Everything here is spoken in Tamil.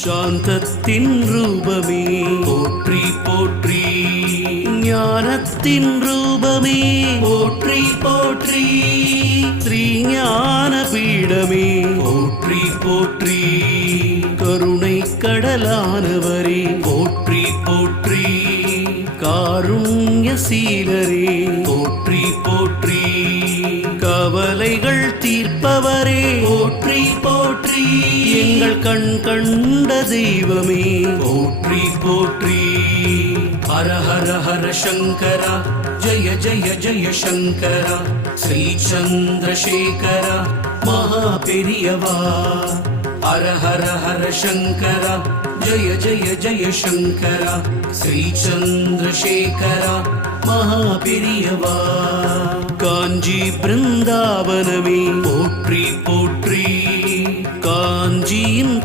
சாந்தத்தின் ரூபமே போற்றி போற்றி, ஞானத்தின் ரூபமே போற்றி போற்றி, ஸ்ரீ ஞான பீடமே போற்றி போற்றி, கருணை கடலானவரே போற்றி போற்றி, காருண்ய சீலரே போற்றி போற்றி, கவலைகள் தீர்ப்பவரே போற்றி போற்றி, எங்கள் கண் கண்ட தெய்வமே போற்றி போற்றி. ஹர ஹர ஹர சங்கரா, ஜய ஜய ஜய சங்கரா, ஸ்ரீ சந்திரசேகரா மகா பெரியவா. ஹர ஹர ஹர சங்கரா, ஜய ஜய ஜய சங்கரா, ஸ்ரீ சந்திரசேகரா மகா பெரியவா. காஞ்சி பிருந்தாவனமே போற்றி போற்றி, காஞ்சியின்